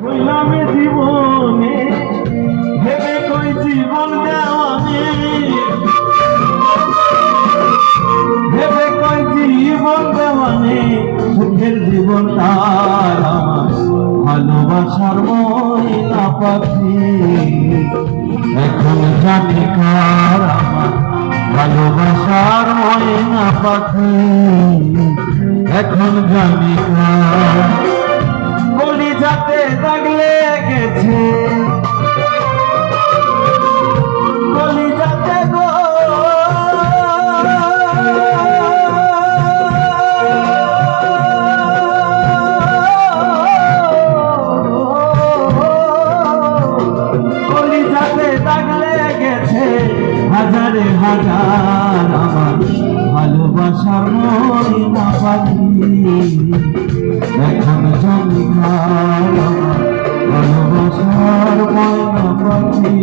হইলাম জীবনে ভেবে কই জীবন দেওয়ানে, ভেবে কই জীবন দেওয়ানে, সুখের জীবনটা আমার ভালোবাসার ময়না পাখি। এখন জানি কার আমার ভালোবাসার ময়না পাখি, এখন জানি কার। কলিজাতে দাগ লেগেছে, কলিজাতে গো কলিজাতে দাগ লেগেছে, হাজারে হাজার আমার ভালোবাসার ময়না পাখি। এখন জানি ভালোবাসার ময়না পাখি।